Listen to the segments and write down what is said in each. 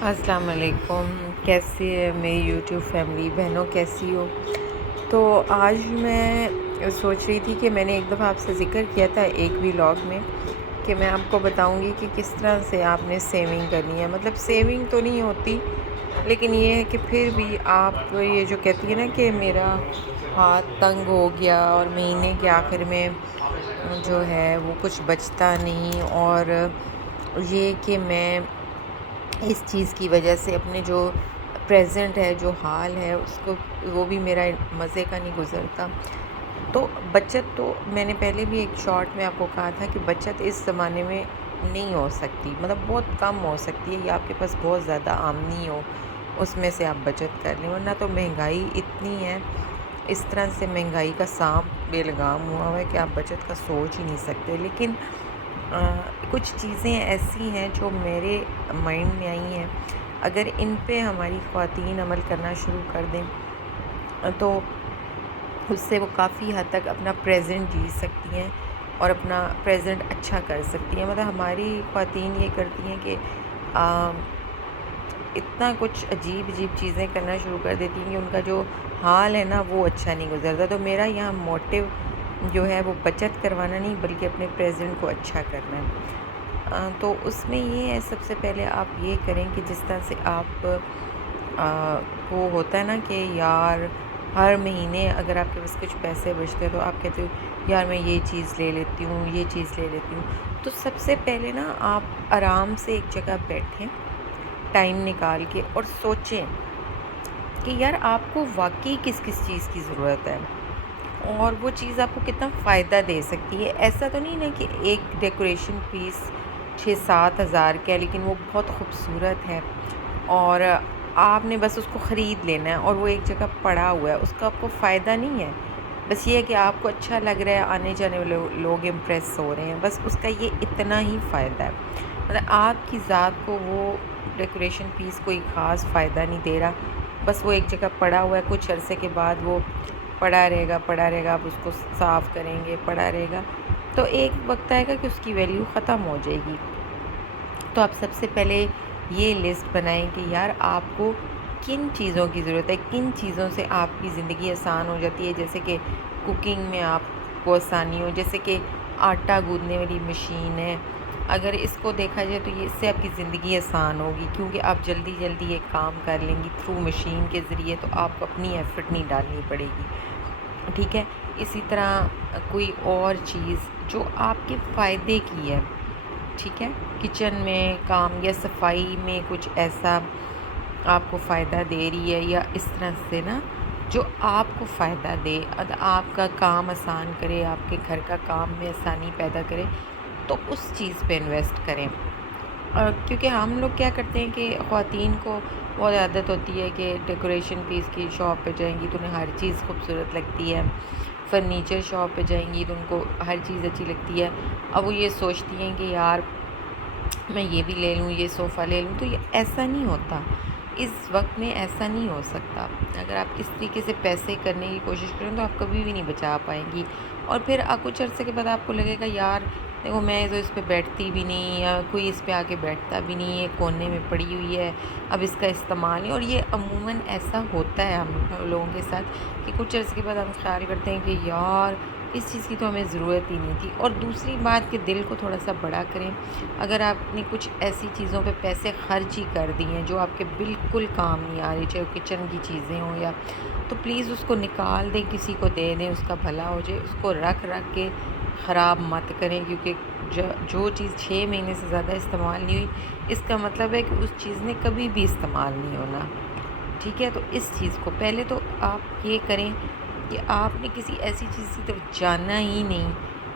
السلام علیکم، کیسی ہے میری یوٹیوب فیملی؟ بہنوں کیسی ہو؟ تو آج میں سوچ رہی تھی کہ میں نے ایک دفعہ آپ سے ذکر کیا تھا ایک ولاگ میں کہ میں آپ کو بتاؤں گی کہ کس طرح سے آپ نے سیونگ کرنی ہے. مطلب سیونگ تو نہیں ہوتی، لیکن یہ ہے کہ پھر بھی آپ یہ جو کہتی ہے نا کہ میرا ہاتھ تنگ ہو گیا اور مہینے کے آخر میں جو ہے وہ کچھ بچتا نہیں، اور یہ کہ میں اس چیز کی وجہ سے اپنے جو پریزنٹ ہے، جو حال ہے، اس کو وہ بھی میرا مزے کا نہیں گزرتا. تو بچت تو میں نے پہلے بھی ایک شارٹ میں آپ کو کہا تھا کہ بچت اس زمانے میں نہیں ہو سکتی، مطلب بہت کم ہو سکتی ہے، یا آپ کے پاس بہت زیادہ آمدنی ہو اس میں سے آپ بچت کر لیں، ورنہ تو مہنگائی اتنی ہے، اس طرح سے مہنگائی کا سانپ بے لگام ہوا ہوا ہے کہ آپ بچت کا سوچ ہی نہیں سکتے. لیکن کچھ چیزیں ایسی ہیں جو میرے مائنڈ میں آئی ہیں، اگر ان پہ ہماری خواتین عمل کرنا شروع کر دیں تو اس سے وہ کافی حد تک اپنا پریزنٹ جی سکتی ہیں اور اپنا پریزنٹ اچھا کر سکتی ہیں. مطلب ہماری خواتین یہ کرتی ہیں کہ اتنا کچھ عجیب عجیب چیزیں کرنا شروع کر دیتی ہیں کہ ان کا جو حال ہے نا وہ اچھا نہیں گزرتا. تو میرا یہاں موٹیو جو ہے وہ بچت کروانا نہیں بلکہ اپنے پریزنٹ کو اچھا کرنا ہے. تو اس میں یہ ہے، سب سے پہلے آپ یہ کریں کہ جس طرح سے آپ کو ہوتا ہے نا کہ یار ہر مہینے اگر آپ کے پاس کچھ پیسے بچتے ہیں تو آپ کہتے ہو یار میں یہ چیز لے لیتی ہوں، یہ چیز لے لیتی ہوں. تو سب سے پہلے نا آپ آرام سے ایک جگہ بیٹھیں، ٹائم نکال کے، اور سوچیں کہ یار آپ کو واقعی کس کس چیز کی ضرورت ہے اور وہ چیز آپ کو کتنا فائدہ دے سکتی ہے. ایسا تو نہیں نا کہ ایک ڈیکوریشن پیس 6-7 ہزار کا ہے لیکن وہ بہت خوبصورت ہے اور آپ نے بس اس کو خرید لینا ہے اور وہ ایک جگہ پڑا ہوا ہے، اس کا آپ کو فائدہ نہیں ہے. بس یہ ہے کہ آپ کو اچھا لگ رہا ہے، آنے جانے والے لوگ امپریس ہو رہے ہیں، بس اس کا یہ اتنا ہی فائدہ ہے. مطلب آپ کی ذات کو وہ ڈیکوریشن پیس کوئی خاص فائدہ نہیں دے رہا، بس وہ ایک جگہ پڑا ہوا ہے، کچھ عرصے کے بعد وہ پڑا رہے گا پڑا رہے گا، آپ اس کو صاف کریں گے، پڑا رہے گا، تو ایک وقت آئے گا کہ اس کی ویلیو ختم ہو جائے گی. تو آپ سب سے پہلے یہ لسٹ بنائیں کہ یار آپ کو کن چیزوں کی ضرورت ہے، کن چیزوں سے آپ کی زندگی آسان ہو جاتی ہے. جیسے کہ کوکنگ میں آپ کو آسانی ہو، جیسے کہ آٹا گوندنے والی مشین ہے، اگر اس کو دیکھا جائے تو یہ اس سے آپ کی زندگی آسان ہوگی کیونکہ آپ جلدی جلدی ایک کام کر لیں گی تھرو مشین کے ذریعے، تو آپ کو اپنی ایفرٹ نہیں ڈالنی پڑے گی. ٹھیک ہے. اسی طرح کوئی اور چیز جو آپ کے فائدے کی ہے، ٹھیک ہے، کچن میں کام یا صفائی میں کچھ ایسا آپ کو فائدہ دے رہی ہے، یا اس طرح سے نا جو آپ کو فائدہ دے، آپ کا کام آسان کرے، آپ کے گھر کا کام میں آسانی پیدا کرے، تو اس چیز پہ انویسٹ کریں. کیونکہ ہم لوگ کیا کرتے ہیں کہ خواتین کو بہت عادت ہوتی ہے کہ ڈیکوریشن پیس کی شاپ پہ جائیں گی تو انہیں ہر چیز خوبصورت لگتی ہے، فرنیچر شاپ پہ جائیں گی تو ان کو ہر چیز اچھی لگتی ہے. اب وہ یہ سوچتی ہیں کہ یار میں یہ بھی لے لوں، یہ صوفہ لے لوں، تو یہ ایسا نہیں ہوتا. اس وقت میں ایسا نہیں ہو سکتا. اگر آپ اس طریقے سے پیسے کرنے کی کوشش کریں تو آپ کبھی بھی نہیں بچا پائیں گی، اور پھر کچھ عرصے کے بعد آپ کو لگے گا یار دیکھو میں تو اس پہ بیٹھتی بھی نہیں، یا کوئی اس پہ آ کے بیٹھتا بھی نہیں ہے، کونے میں پڑی ہوئی ہے، اب اس کا استعمال نہیں. اور یہ عموماً ایسا ہوتا ہے ہم لوگوں کے ساتھ کہ کچھ عرصے کے بعد ہم خیال کرتے ہیں کہ یار اس چیز کی تو ہمیں ضرورت ہی نہیں تھی. اور دوسری بات کہ دل کو تھوڑا سا بڑا کریں. اگر آپ نے کچھ ایسی چیزوں پہ پیسے خرچ ہی کر دیے ہیں جو آپ کے بالکل کام نہیں آ رہی، چاہے وہ کچن کی چیزیں ہوں یا، تو پلیز اس کو نکال دیں، کسی کو دے دیں، اس کا بھلا ہو جائے. اس کو رکھ کے خراب مت کریں، کیونکہ جو چیز 6 مہینے سے زیادہ استعمال نہیں ہوئی اس کا مطلب ہے کہ اس چیز نے کبھی بھی استعمال نہیں ہونا. ٹھیک ہے. تو اس چیز کو پہلے تو آپ یہ کریں کہ آپ نے کسی ایسی چیز کی طرف جانا ہی نہیں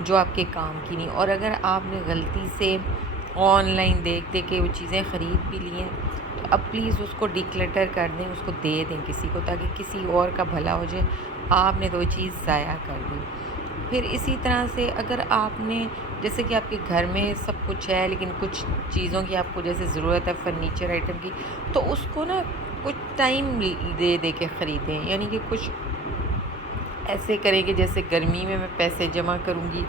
جو آپ کے کام کی نہیں. اور اگر آپ نے غلطی سے آن لائن دیکھ دے کے وہ چیزیں خرید بھی لی ہیں تو اب پلیز اس کو ڈیکلٹر کر دیں، اس کو دے دیں کسی کو، تاکہ کسی اور کا بھلا ہو جائے. آپ نے تو وہ چیز ضائع کر دی. پھر اسی طرح سے اگر آپ نے جیسے کہ آپ کے گھر میں سب کچھ ہے لیکن کچھ چیزوں کی آپ کو جیسے ضرورت ہے فرنیچر آئٹم کی، تو اس کو نا کچھ ٹائم دے کے خریدیں. یعنی کہ کچھ ایسے کریں کہ جیسے گرمی میں پیسے جمع کروں گی،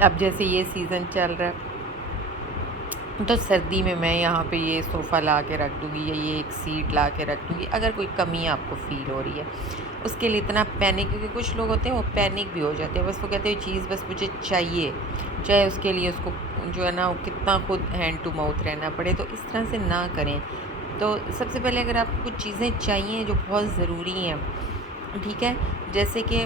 اب جیسے یہ سیزن چل رہا ہے تو سردی میں میں یہاں پہ یہ صوفہ لا کے رکھ دوں گی یا یہ ایک سیٹ لا کے رکھ دوں گی اگر کوئی کمی آپ کو فیل ہو رہی ہے. اس کے لیے اتنا پینک، کیونکہ کچھ لوگ ہوتے ہیں وہ پینک بھی ہو جاتے ہیں، بس وہ کہتے ہیں چیز بس مجھے چاہیے، چاہے اس کے لیے اس کو جو ہے نا وہ کتنا خود ہینڈ ٹو ماؤتھ رہنا پڑے. تو اس طرح سے نہ کریں. تو سب سے پہلے اگر آپ کو کچھ چیزیں چاہیے جو بہت ضروری ہیں، ٹھیک ہے، جیسے کہ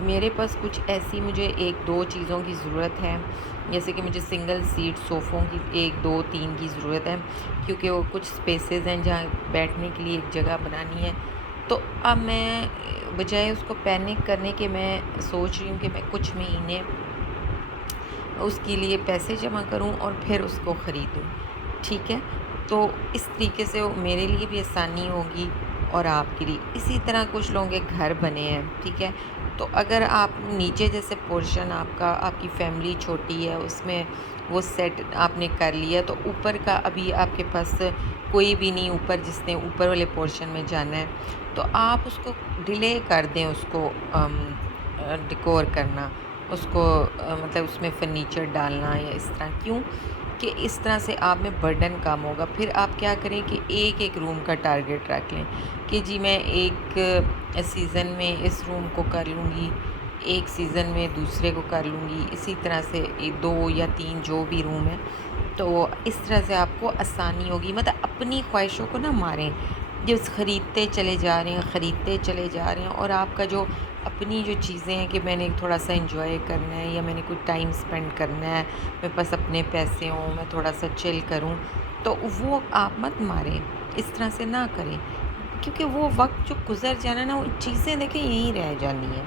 میرے پاس کچھ ایسی مجھے ایک دو چیزوں کی ضرورت ہے، جیسے کہ مجھے سنگل سیٹ صوفوں کی ایک دو تین کی ضرورت ہے، کیونکہ وہ کچھ سپیسز ہیں جہاں بیٹھنے کے لیے ایک جگہ بنانی ہے. تو اب میں بجائے اس کو پینک کرنے کے میں سوچ رہی ہوں کہ میں کچھ مہینے اس کے لیے پیسے جمع کروں اور پھر اس کو خریدوں. ٹھیک ہے، تو اس طریقے سے وہ میرے لیے بھی آسانی ہوگی اور آپ کے لیے. اسی طرح کچھ لوگوں کے گھر بنے ہیں، ٹھیک ہے، تو اگر آپ نیچے جیسے پورشن آپ کی فیملی چھوٹی ہے اس میں وہ سیٹ آپ نے کر لیا، تو اوپر کا ابھی آپ کے پاس کوئی بھی نہیں اوپر جس نے اوپر والے پورشن میں جانا ہے، تو آپ اس کو ڈیلے کر دیں، اس کو ڈیکور کرنا، اس کو مطلب اس میں فرنیچر ڈالنا یا اس طرح. کیوں کہ اس طرح سے آپ میں برڈن کم ہوگا. پھر آپ کیا کریں کہ ایک ایک روم کا ٹارگٹ رکھ لیں کہ جی میں ایک سیزن میں اس روم کو کر لوں گی، ایک سیزن میں دوسرے کو کر لوں گی، اسی طرح سے دو یا تین جو بھی روم ہے. تو اس طرح سے آپ کو آسانی ہوگی. مطلب اپنی خواہشوں کو نہ ماریں، جو خریدتے چلے جا رہے ہیں اور آپ کا جو اپنی جو چیزیں ہیں کہ میں نے تھوڑا سا انجوائے کرنا ہے یا میں نے کوئی ٹائم اسپینڈ کرنا ہے، میرے پاس اپنے پیسے ہوں، میں تھوڑا سا چل کروں، تو وہ آپ مت ماریں، اس طرح سے نہ کریں. کیونکہ وہ وقت جو گزر جانا نا، وہ چیزیں دیکھیں یہیں رہ جانی ہیں،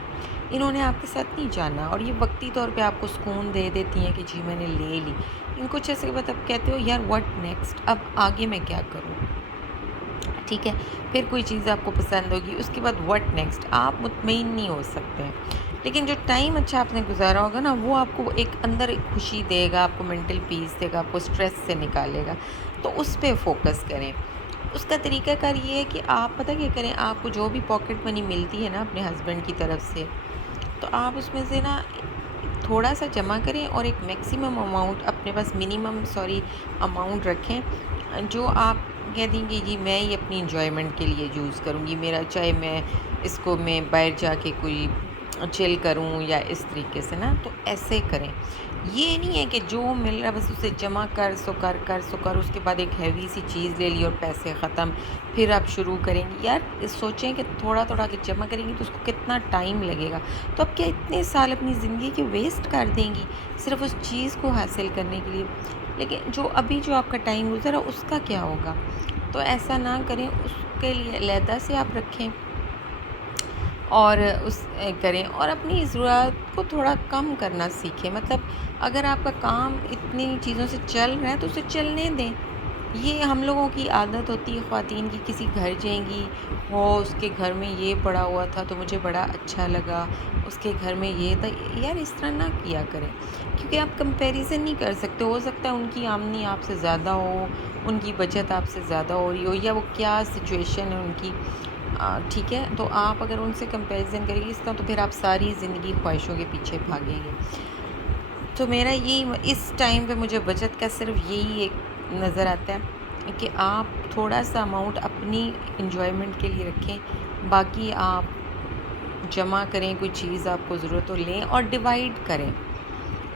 انہوں نے آپ کے ساتھ نہیں جانا. اور یہ وقتی طور پہ آپ کو سکون دے دیتی ہیں کہ جی میں نے لے لی. ان کو اچھے سے مطلب کہتے ہو یار واٹ نیکسٹ، اب آگے میں کیا کروں. ٹھیک ہے، پھر کوئی چیز آپ کو پسند ہوگی، اس کے بعد واٹ نیکسٹ آپ مطمئن نہیں ہو سکتے ہیں. لیکن جو ٹائم اچھا آپ نے گزارا ہوگا نا، وہ آپ کو ایک اندر ایک خوشی دے گا، آپ کو مینٹل پیس دے گا، آپ کو اسٹریس سے نکالے گا. تو اس پہ فوکس کریں. اس کا طریقہ کار یہ ہے کہ آپ پتہ کیا کریں، آپ کو جو بھی پاکٹ منی ملتی ہے نا اپنے ہسبینڈ کی طرف سے، تو آپ اس میں سے نا تھوڑا سا جمع کریں اور ایک میکسیمم اماؤنٹ اپنے پاس اماؤنٹ رکھیں جو آپ کہہ دیں گے جی میں یہ اپنی انجوائمنٹ کے لیے یوز کروں گی. میرا چاہے میں اس کو میں باہر جا کے کوئی چل کروں یا اس طریقے سے نا، تو ایسے کریں. یہ نہیں ہے کہ جو مل رہا بس اسے جمع کر اس کے بعد ایک ہیوی سی چیز لے لی اور پیسے ختم، پھر آپ شروع کریں گی. یار سوچیں کہ تھوڑا تھوڑا کہ جمع کریں گی تو اس کو کتنا ٹائم لگے گا. تو اب کیا اتنے سال اپنی زندگی کے ویسٹ کر دیں گی صرف اس چیز کو حاصل کرنے کے لیے؟ لیکن جو ابھی جو آپ کا ٹائم گزرا اس کا کیا ہوگا؟ تو ایسا نہ کریں. اس کے لیے علیحدہ سے آپ رکھیں اور کریں اور اپنی ضروریات کو تھوڑا کم کرنا سیکھیں. مطلب اگر آپ کا کام اتنی چیزوں سے چل رہا ہے تو اسے چلنے دیں. یہ ہم لوگوں کی عادت ہوتی ہے خواتین کی، کسی گھر جائیں گی، اس کے گھر میں یہ پڑا ہوا تھا تو مجھے بڑا اچھا لگا، اس کے گھر میں یہ تھا. یار اس طرح نہ کیا کریں، کیونکہ آپ کمپیریزن نہیں کر سکتے. ہو سکتا ہے ان کی آمدنی آپ سے زیادہ ہو، ان کی بچت آپ سے زیادہ ہو رہی ہو، یا وہ کیا سچویشن ہے ان کی. ٹھیک ہے، تو آپ اگر ان سے کمپیریزن کریں گے اس طرح، تو پھر آپ ساری زندگی خواہشوں کے پیچھے بھاگیں گے. تو میرا یہی اس ٹائم پہ مجھے بچت کا صرف یہی ایک نظر آتا ہے کہ آپ تھوڑا سا اماؤنٹ اپنی انجوائمنٹ کے لیے رکھیں، باقی آپ جمع کریں، کوئی چیز آپ کو ضرورت ہو لیں اور ڈیوائڈ کریں.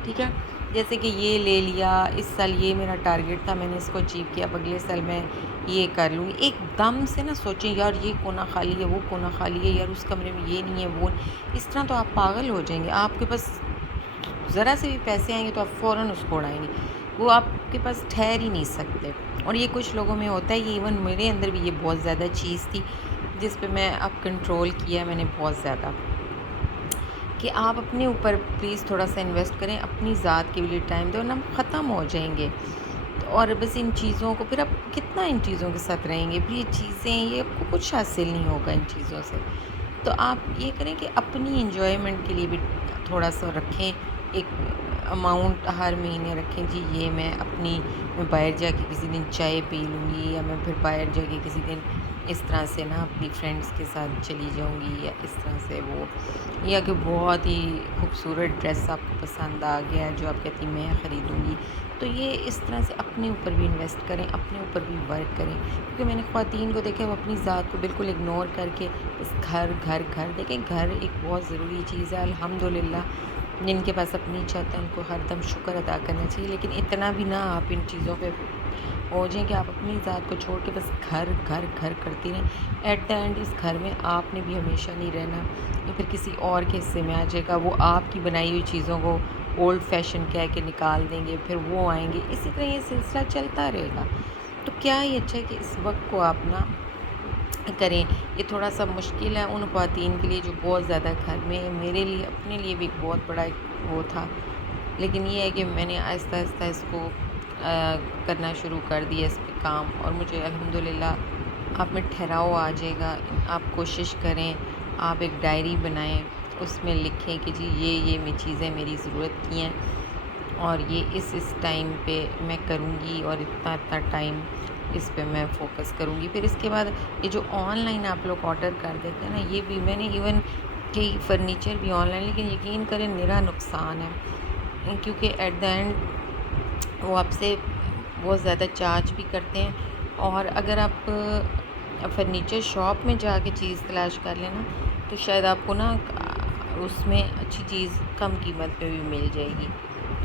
ٹھیک ہے، جیسے کہ یہ لے لیا، اس سال یہ میرا ٹارگٹ تھا، میں نے اس کو اچیو کیا، اب اگلے سال میں یہ کر لوں گی. ایک دم سے نہ سوچیں یار یہ کونا خالی ہے، وہ کونا خالی ہے، یار اس کمرے میں یہ نہیں ہے، وہ اس طرح تو آپ پاگل ہو جائیں گے. آپ کے پاس ذرا سے بھی پیسے آئیں گے تو آپ فوراً اس کو اڑائیں گے، وہ آپ کے پاس ٹھہر ہی نہیں سکتے. اور یہ کچھ لوگوں میں ہوتا ہے، یہ ایون میرے اندر بھی یہ بہت زیادہ چیز تھی جس پہ میں اب کنٹرول کیا ہے میں نے بہت زیادہ، کہ آپ اپنے اوپر پلیز تھوڑا سا انویسٹ کریں، اپنی ذات کے لیے ٹائم دیں، ورنہ ختم ہو جائیں گے. اور بس ان چیزوں کو پھر آپ کتنا ان چیزوں کے ساتھ رہیں گے، پھر یہ چیزیں یہ آپ کو کچھ حاصل نہیں ہوگا ان چیزوں سے. تو آپ یہ کریں کہ اپنی انجوائمنٹ کے لیے بھی تھوڑا سا رکھیں، ایک اماؤنٹ ہر مہینے رکھیں. جی یہ میں باہر جا کے کسی دن چائے پی لوں گی، یا میں پھر باہر جا کے کسی دن اس طرح سے نا اپنی فرینڈس کے ساتھ چلی جاؤں گی، یا اس طرح سے وہ، یا کہ بہت ہی خوبصورت ڈریس آپ کو پسند آ گیا جو آپ کہتی میں خریدوں گی، تو یہ اس طرح سے اپنے اوپر بھی انویسٹ کریں، اپنے اوپر بھی ورک کریں. کیونکہ میں نے خواتین کو دیکھا وہ اپنی ذات کو بالکل اگنور کر کے بس گھر گھر گھر، دیکھیں گھر ایک بہت ضروری چیز ہے. الحمدللہ جن کے پاس اپنی چھت ہے ان کو ہر دم شکر ادا کرنا چاہیے، لیکن اتنا بھی نہ آپ ان چیزوں پہ ہو جائیں کہ آپ اپنی ذات کو چھوڑ کے بس گھر گھر گھر کرتی رہیں. ایٹ دا اینڈ اس گھر میں آپ نے بھی ہمیشہ نہیں رہنا، یا پھر کسی اور کے حصے میں آ جائے گا، وہ آپ کی بنائی ہوئی چیزوں کو اولڈ فیشن کہہ کے نکال دیں گے، پھر وہ آئیں گے، اسی طرح یہ سلسلہ چلتا رہے گا. تو کیا ہی اچھا ہے کہ اس وقت کو آپ نا کریں. یہ تھوڑا سا مشکل ہے ان خواتین کے لیے جو بہت زیادہ گھر میں، میرے لیے اپنے لیے بھی ایک بہت بڑا ایک وہ تھا، لیکن یہ ہے کہ میں نے آہستہ آہستہ اس کو کرنا شروع کر دیا اس پہ کام. اور مجھے الحمدللہ آپ میں ٹھہراؤ آ جائے گا. آپ کوشش کریں، آپ ایک ڈائری بنائیں، اس میں لکھیں کہ جی یہ چیزیں میری ضرورت کی ہیں اور یہ اس ٹائم پہ میں کروں گی، اور اتنا ٹائم اس پہ میں فوکس کروں گی. پھر اس کے بعد یہ جو آن لائن آپ لوگ آرڈر کر دیتے ہیں نا، یہ بھی میں نے ایون کئی فرنیچر بھی آن لائن، لیکن یقین کریں میرا نقصان ہے، کیونکہ ایٹ دا اینڈ وہ آپ سے بہت زیادہ چارج بھی کرتے ہیں. اور اگر آپ فرنیچر شاپ میں جا کے چیز تلاش کر لیں نا، تو شاید آپ کو نا اس میں اچھی چیز کم قیمت پہ بھی مل جائے گی،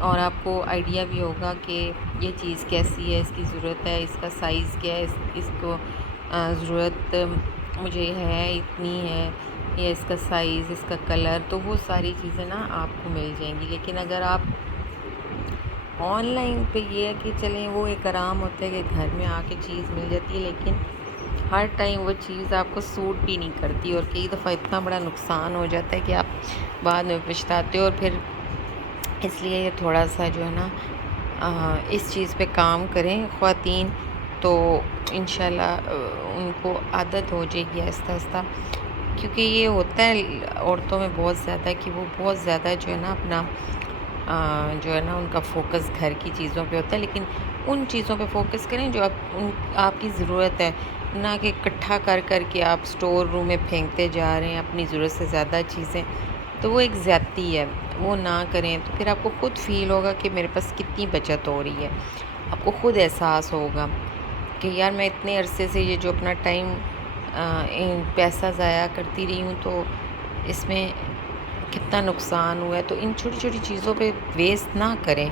اور آپ کو آئیڈیا بھی ہوگا کہ یہ چیز کیسی ہے، اس کی ضرورت ہے، اس کا سائز کیا ہے، اس کو ضرورت مجھے ہے اتنی ہے، یا اس کا سائز، اس کا کلر، تو وہ ساری چیزیں نا آپ کو مل جائیں گی. لیکن اگر آپ آن لائن پہ یہ ہے کہ چلیں وہ ایک آرام ہوتا ہے کہ گھر میں آ کے چیز مل جاتی ہے، لیکن ہر ٹائم وہ چیز آپ کو سوٹ بھی نہیں کرتی، اور کئی دفعہ اتنا بڑا نقصان ہو جاتا ہے کہ آپ بعد میں پچھتاتے ہو. اور پھر اس لیے یہ تھوڑا سا جو ہے نا اس چیز پہ کام کریں خواتین، تو انشاءاللہ ان کو عادت ہو جائے گی آہستہ آہستہ. کیونکہ یہ ہوتا ہے عورتوں میں بہت زیادہ کہ وہ بہت زیادہ جو ہے نا اپنا جو ہے نا ان کا فوکس گھر کی چیزوں پہ ہوتا ہے. لیکن ان چیزوں پہ فوکس کریں جو آپ کی ضرورت ہے، نہ کہ اکٹھا کر کر کے آپ اسٹور روم میں پھینکتے جا رہے ہیں اپنی ضرورت سے زیادہ چیزیں، تو وہ ایک زیادتی ہے. وہ نہ کریں تو پھر آپ کو خود فیل ہوگا کہ میرے پاس کتنی بچت ہو رہی ہے. آپ کو خود احساس ہوگا کہ یار میں اتنے عرصے سے یہ جو اپنا ٹائم پیسہ ضائع کرتی رہی ہوں، تو اس میں کتنا نقصان ہوا ہے. تو ان چھوٹی چھوٹی چیزوں پہ ویسٹ نہ کریں.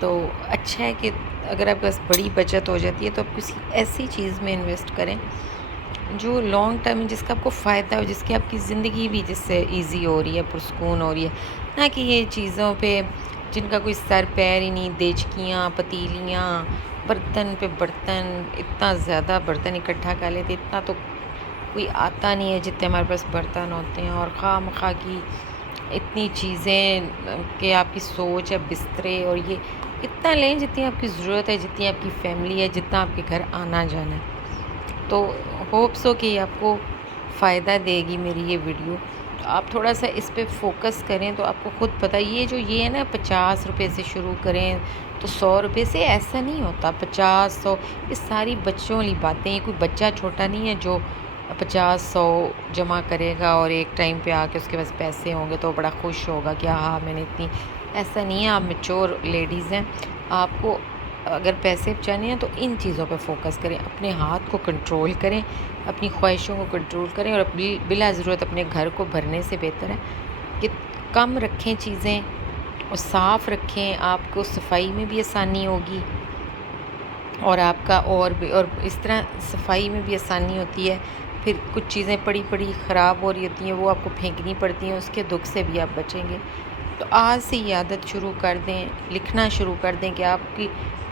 تو اچھا ہے کہ اگر آپ کے پاس بڑی بچت ہو جاتی ہے تو آپ کسی ایسی چیز میں انویسٹ کریں جو لانگ ٹرم، جس کا آپ کو فائدہ ہو، جس کی آپ کی زندگی بھی جس سے ایزی ہو رہی ہے، پرسکون ہو رہی ہے. نہ کہ یہ چیزوں پہ جن کا کوئی سر پیر ہی نہیں، دیچکیاں، پتیلیاں، برتن پہ برتن، اتنا زیادہ برتن اکٹھا کر لیتے، اتنا تو کوئی آتا نہیں ہے جتنے ہمارے پاس برتن ہوتے ہیں. اور خواہ مخواہ کی اتنی چیزیں کہ آپ کی سوچ ہے، بسترے، اور یہ اتنا لیں جتنی آپ کی ضرورت ہے، جتنی آپ کی فیملی ہے، جتنا آپ کے گھر آنا جانا ہے. تو ہوپس ہو کہ یہ آپ کو فائدہ دے گی میری یہ ویڈیو. تو آپ تھوڑا سا اس پہ فوکس کریں تو آپ کو خود پتہ یہ ہے نا 50 روپے سے شروع کریں تو 100 روپے سے، ایسا نہیں ہوتا. 50 100 یہ ساری بچوں والی باتیں. یہ کوئی بچہ چھوٹا نہیں ہے جو 50 100 جمع کرے گا اور ایک ٹائم پہ آ کے اس کے پاس پیسے ہوں گے تو بڑا خوش ہوگا کہ ہاں میں نے اتنی. ایسا نہیں ہے. آپ میچور لیڈیز ہیں، آپ کو اگر پیسے بچانے ہیں تو ان چیزوں پہ فوکس کریں. اپنے ہاتھ کو کنٹرول کریں، اپنی خواہشوں کو کنٹرول کریں، اور بلا ضرورت اپنے گھر کو بھرنے سے بہتر ہے کہ کم رکھیں چیزیں اور صاف رکھیں. آپ کو صفائی میں بھی آسانی ہوگی، اور آپ کا اور اس طرح صفائی میں بھی آسانی ہوتی ہے. پھر کچھ چیزیں پڑی پڑی خراب ہو رہی ہوتی ہیں، وہ آپ کو پھینکنی پڑتی ہیں، اس کے دکھ سے بھی آپ بچیں گے. تو آج سے یہ عادت شروع کر دیں، لکھنا شروع کر دیں کہ آپ کی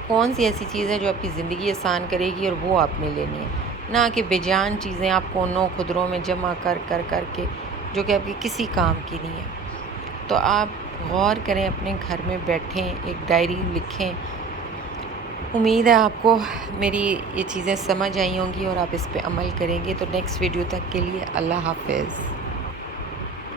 کون سی ایسی چیز ہے جو آپ کی زندگی آسان کرے گی، اور وہ آپ نے لینی ہے. نہ کہ بیجان چیزیں آپ کونوں خدروں میں جمع کر کے جو کہ آپ کی کسی کام کی نہیں ہے. تو آپ غور کریں، اپنے گھر میں بیٹھیں، ایک ڈائری لکھیں. امید ہے آپ کو میری یہ چیزیں سمجھ آئی ہوں گی اور آپ اس پہ عمل کریں گے. تو نیکسٹ ویڈیو تک کے لیے اللہ حافظ.